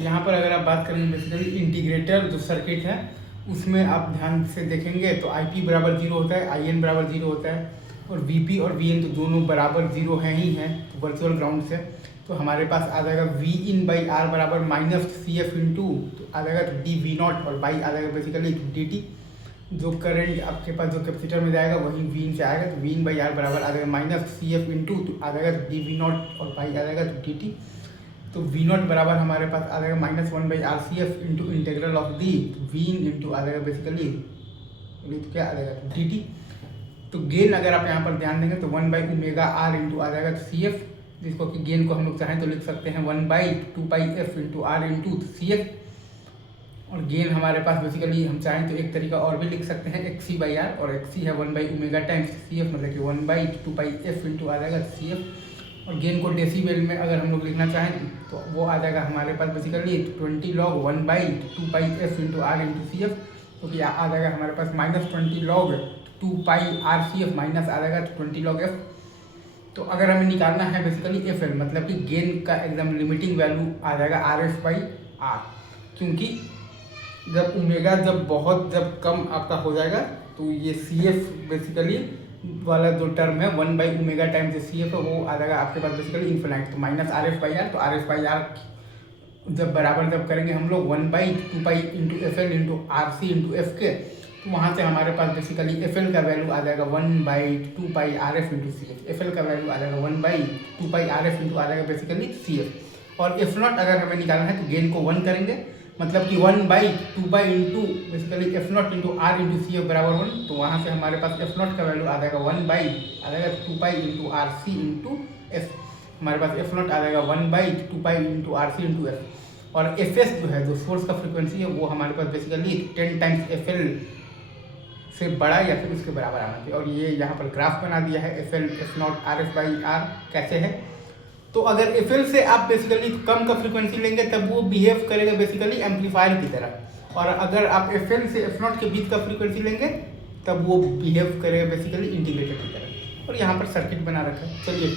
यहाँ पर अगर आप बात करेंगे बेसिकली इंटीग्रेटर जो सर्किट है उसमें आप ध्यान से देखेंगे तो IP बराबर 0 होता है, IN बराबर 0 होता है और VP और VN तो दोनों बराबर 0 हैं ही हैं तो वर्चुअल ग्राउंड से। तो हमारे पास आ जाएगा V/R बराबर -CF इंटू तो आ जाएगा तो dV0 और बाई आ जाएगा बेसिकली dt। जो करंट आपके पास जो कैपेसिटर में जाएगा वही Vin से आएगा तो Vin/R बराबर आ जाएगा -CF इंटू तो आ जाएगा तो dV0 और बाई आ जाएगा तो dt। तो V0 बराबर हमारे पास आ जाएगा -1/RCF into integral of the Vin into आ जाएगा बेसिकली तो क्या आ जाएगा तो dt। तो गेन अगर आप यहाँ पर ध्यान देंगे तो 1/ωR इंटू आ जाएगा तो CF, जिसको कि गेन को हम लोग चाहें तो लिख सकते हैं 1/2πF into R into CF। और गेन हमारे पास बेसिकली हम चाहें तो एक तरीका और भी लिख सकते हैं XC/R और XC है 1/ω टाइम्स CF मतलब कि 1/2πF इंटू आ जाएगा CF। और गेन को डेसीबल में अगर हम लोग लिखना चाहें तो वो आ जाएगा हमारे पास basically 20 log 1/2πF into R into CF, तो कि आ जाएगा हमारे पास -20 log 2πRCF माइनस आ जाएगा 20 log F। तो अगर हमें निकालना है बेसिकली FL मतलब कि गेन का एकदम लिमिटिंग वैल्यू आ जाएगा RF/R, क्योंकि जब ओमेगा जब कम आपका हो जाएगा तो ये CF बेसिकली वाला जो टर्म है 1/ω टाइम जो CF है वो आ जाएगा आपके पास बेसिकली इन्फिनाइट, तो -RF/R। तो RF/R जब बराबर जब करेंगे हम लोग 1/2π into FL into RC into F के, तो वहाँ से हमारे पास बेसिकली FL का वैल्यू आ जाएगा 1/2πRF इंटू CF। FL का वैल्यू आ जाएगा 1/2πRF इंटू आ जाएगा बेसिकली CF। और F0 अगर हमें निकालना है तो गेन को 1 करेंगे मतलब कि 1/2π into basically F0 into R into CF बराबर 1। तो वहाँ से हमारे पास F0 का वैल्यू आ जाएगा 1/2π इंटू RC इंटू F। हमारे पास F0 आ जाएगा 1/2π इंटू RC इंटू F। और FS जो है जो सोर्स का फ्रिक्वेंसी है वो हमारे पास बेसिकली 10 टाइम्स FL से बड़ा या फिर उसके बराबर आना चाहिए। और ये यहाँ पर ग्राफ बना दिया है FL F0 RF/R कैसे है। तो अगर FL से आप बेसिकली कम का फ्रीक्वेंसी लेंगे तब वो बिहेव करेगा बेसिकली एम्पलीफायर की तरह, और अगर आप FL से F0 के बीच का फ्रीक्वेंसी लेंगे तब वो बिहेव करेगा बेसिकली इंटीग्रेटर की तरह। और यहाँ पर सर्किट बना रखा है। चलिए